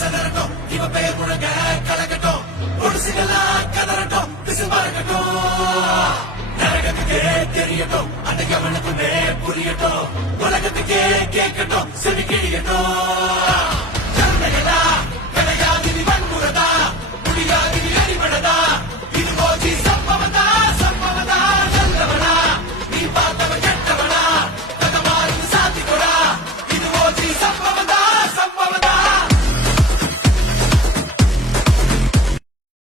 செதறட்டும் இவ பெயர் முழங்க கலக்கட்டும் பொடிசுகளா கதறட்டும் பிசு பறக்கட்டும் நரகத்துக்கே தெரியட்டும் அந்த கவனத்துமே புரியட்டும் உலகத்துக்கே கேட்கட்டும் செவி கிழியட்டும்